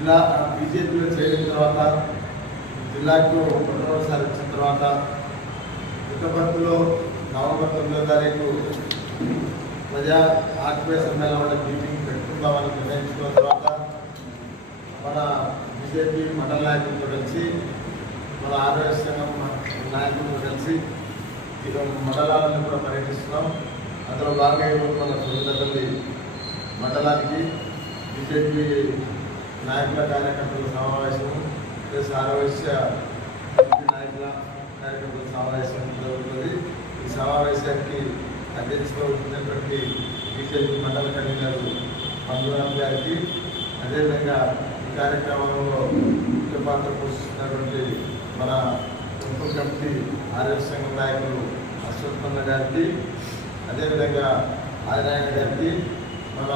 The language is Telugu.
జిల్లా బీజేపీలో చేరిన తర్వాత జిల్లాకు మొట్టమొదటిసారి వచ్చిన తర్వాత పుట్టపర్తిలో నవంబర్ 9వ తారీఖు ప్రజా ఆత్మీయ సమ్మేళనంలో మీటింగ్ పెట్టుకుందామని నిర్ణయించుకున్న తర్వాత మన బీజేపీ మండల నాయకులతో కలిసి మన ఆర్ఎస్ సంఘం నాయకులతో కలిసి మండలాలను కూడా పర్యటిస్తున్నాం. అందులో భాగంగా ఈరోజు మన సొంతపల్లి మండలానికి బీజేపీ నాయకుల కార్యకర్తల సమావేశం ప్లస్ ఆరోగ్య నాయకుల కార్యకర్తల సమావేశం జరుగుతుంది. ఈ సమావేశానికి అధ్యక్షతగా ఉంటున్నటువంటి బీజేపీ మండల కన్వీనర్ మంజునాథ్ గారికి, అదేవిధంగా ఈ కార్యక్రమంలో ముఖ్య పాత్ర పోషిస్తున్నటువంటి మన మున్సిపల్ కమిటీ ఆర్ఎస్ సంఘం నాయకులు అశ్వత్థన్న గారికి, అదేవిధంగా ఆదినారాయణ గారికి, మన